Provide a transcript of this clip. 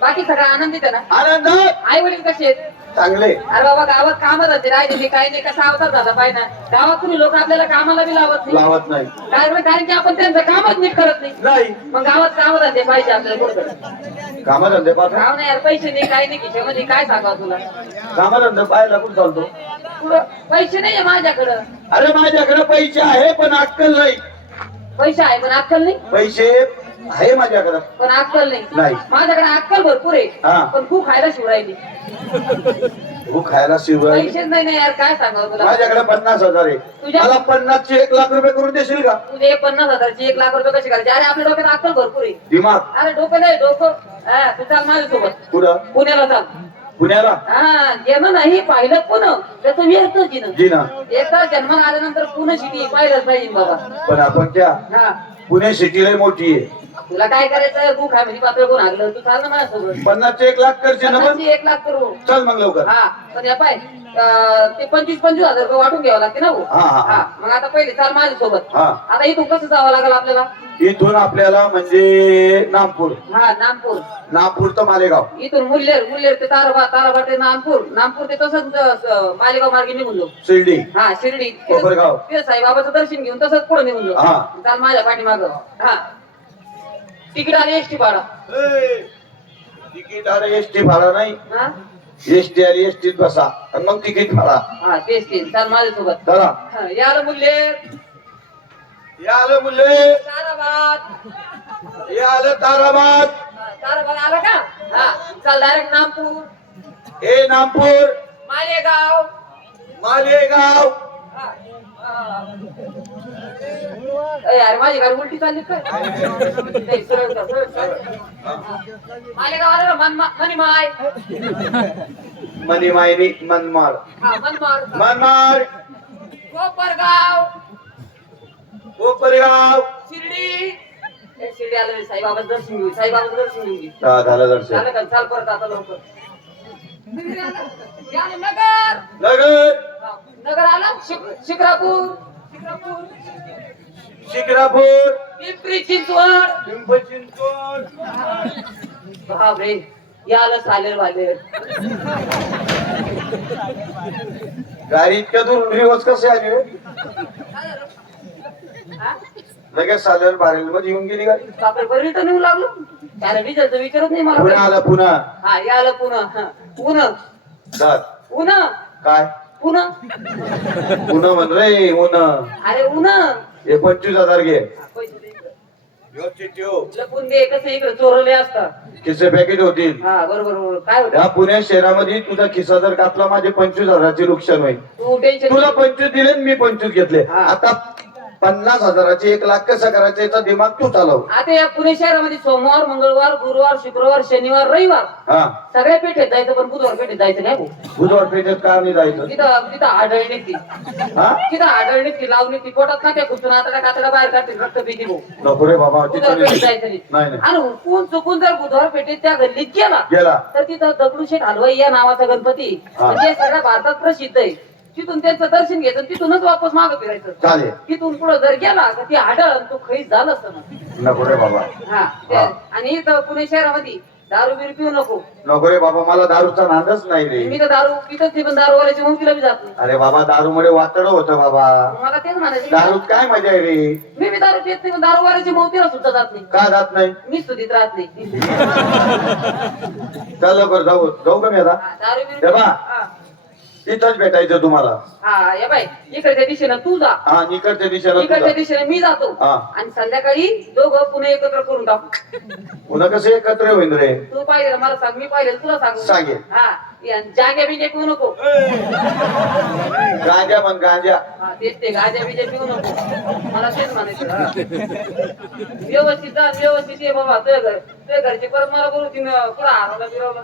बाकी सगळं आनंदित आहे ना? आनंद? आई वडील कसे आहेत? चांगले. अरे बाबा गावात कामं राहते. राहिले मी काही नाही कसा अवतार झाला पाहिजे ना? गावात लोक आपल्याला कामाला बी लावत नाही. लावत नाही. कारण कारण की आपण त्यांचं कामच नीट करत नाही. नाही. मग गावात काम राहते पाहिजे आपल्याला बरोबर कामधंदे पाहतो? गाव नाही यार पैसे नाही काही नाही खिशामध्ये काय सांगा तुला? कामधंदे पाहायला कुठं चालतो? पैसे नाही माझ्याकडं. अरे माझ्याकडे पैसे आहे पण अक्कल नाही. पैसे आहे पण अक्कल नाही? पैसे आहे माझ्याकडे. पण अक्कल नाही. नाही. माझ्याकडे अक्कल भरपूर आहे. हा. पण तू खायला शिवरायली तू खायला शिवाय पैसेच नाही ना यार काय सांगावं तुला? माझ्याकडे पन्नास हजार आहे. तुझ्या- मला पन्नासचे एक लाख रुपये करून देशील का? तुझे पन्नास हजारची एक लाख रुपये कसे करायचे अरे आपल्या डोक्यात अक्कल भरपूर आहे. दिमाग. अरे डोकं नाही डोकं. हा, तू चाल माझ्यासोबत. पुढं पुण्याला चाल. पुण्याला? हा नाही पाहिलं पुणे. त्याचं व्यर्थ जिनं जी ना. एकदा जन्म आल्यानंतर पुणे सिटी पाहिलंच पाहिजे बाबा. पण आपण त्या हा. पुणे सिटी लय मोठी आहे. तुला काय करायचं तू खाय म्हणजे पात्र कोण हागलं तू चाल ना माझ्यासोबत. पन्नासचे एक लाख करशील ना पन्नासची एक लाख करू. चल मग लवकर. हा पण या पाय अं, ते पंचवीस पंचवीस हजार रुपये वाटून घ्यावं लागते ना भाऊ. हा, हा, हा. हा मग आता पहिले चाल माझ्यासोबत. हा. आता इथून कसं जावं लागेल आपल्याला? इथून आपल्याला म्हणजे नागपूर हा नागपूर नागपूर तर मालेगाव. इथून मुल्लेर मुल्लेर ते ताराबा ताराबा ते नागपूर नागपूर ते तसंच अं, मालेगाव मार्गे निघून जाऊ. शिर्डी. हा शिर्डी. कोपरगाव. ते साईबाबाचं दर्शन घेऊन तसंच पुढे निघून जाऊ. हा. चाल माझ्या पाठीमाग. हा. तिकीट आली एसटी भाडा. तिकीट अरे एसटी भाडा नाही. हा? एसटी आली एसटीत बसा. आणि मग तिकीट भाडा हा तेच तेच. चाल माझ्यासोबत. चला. हा, याला मुल्लेर या आलं मुले. ताराबाद. या आलं ताराबाद. ताराबाद आला का? हा चाल डायरेक्ट नागपूर. हे नागपूर. मालेगाव. मालेगाव. हा, हा. ए, अरे माझी गाडी उलटी चालली काय नाही, सरळ कर, सरळ कर. हा. मालेगाव आलं ना मन मनीमाय मनीमायनी मनमाड हा मनमाड मनमाड कोपरगाव कोपरगाव शिर्डी. शिर्डी आलं रे, साईबाबाचं दर्शन घेऊ साईबाबाचं दर्शन घेऊ. हा, झालं दर्शन. झालं का? चाल परत आता लवकर. हे नगर. नगर. हा, शिक्रापूर शिक्रापूर शिक्रापूर पिंपरी चिंचवड. पिंपरी चिंचवड. बापरे याला चालेल वालेल गाडी इतक्या दूर रिवर्स कसे आली रे? लगेच सालेर बारेल मध्ये येऊन गेली गाडी. बापरे बरं रिटर्न येऊ लागलो. त्याला विचारतो विचारत नाही मला. पुन्हा आला पुन्हा. हा याला पुन्हा. हा. पुन्हा. पुन्हा. काय? पुन्हा पुन्हा म्हण रे ऊन अरे उन्हा हे पंचवीस हजार घे. लपून दे कसं इकडे चोरले असतात. किसे पॅकेट होतील. हा बरोबर बरोबर. काय होतं? या पुणे शहरामध्ये तुझा खिसा जर कापला माझे पंचवीस हजाराचे नुकसान होईल. तू टेन्शन तुला पंचवीस दिले आणि मी पंचवीस घेतले. हा. आता पन्नास हजाराचे एक लाख कसं करायचं याचा दिमाग तू चालव. आता या पुणे शहरामध्ये सोमवार मंगळवार गुरुवार शुक्रवार शनिवार रविवार हा. सगळ्या पेठेत जायचं पण बुधवार पेठेत जायचं नाही भाऊ. बुधवार पेठेत का नाही जायचं? तिथं तिथं आढळ निघती हा? तिथं आढळ निघती लावून निघती पोटात ना त्या खुर्चून आता कातडा बाहेर काढतील रक्त पिती भाऊ नको रे बाबा बुधवार तिथं पेठेत नाही. जायचं नाही. नाही नाही. आणि हुकून चुकून जर बुधवार पेठेत त्या गल्लीत गेला गेला. तर तिथं दगडूशेठ हलवाई या नावाचा गणपती. हा. म्हणजे सगळ्या भारतात प्रसिद्ध आहे. तिथून त्यांचं दर्शन घ्यायचं तिथूनच वापस मागं फिरायचं. चालेल. तिथून पुढे जर गेला तर ती आढळ तू खैस झालं असतं ना. नको रे बाबा. हा ते- हा. आणि इथं पुणे शहरामध्ये दारू बिरू पिऊ नको. नको रे बाबा मला दारूचा नादच नाही रे. मी तर दारू पितच नाही पण दारू वाल्याची मुक्तीला बी जात नाही. अरे बाबा दारूमुळे वातड होतं बाबा. मला तेच म्हणायचं दारूत काय मजा आहे रे? मी बी दारू पित नाही पण दारू वाल्याची मोतीला सुद्धा जात नाही. का जात नाही? मी सुधीत राहत नाही. चल लवकर जाऊ जाऊ का मी आता? हा, दारू बिरू बा. हा. इथंच भेटायचं तुम्हाला. हा या बाई इकडच्या दिशेनं तू जा. हा निकडच्या दिशेला इकडच्या. दिशेने मी जातो. हा. आणि संध्याकाळी दोघं पुणे एकत्र करून टाकू. पुन्हा कसे एकत्र होईल रे? तू पाहिलं मला सांग मी पाहिलं तुला सांगू. सांगेल. हा जाग्या बिग्या पिऊ नको. गांजा म्हण गांजा. हा तेच ते गाज्या बिज्या पिऊ नको. मला तेच म्हणायचं हा. व्यवस्थित जा व्यवस्थित ये बाबा तुझ्या घर तुझ्या घरचे परत मला बोलू पुढे हरवला बिरवला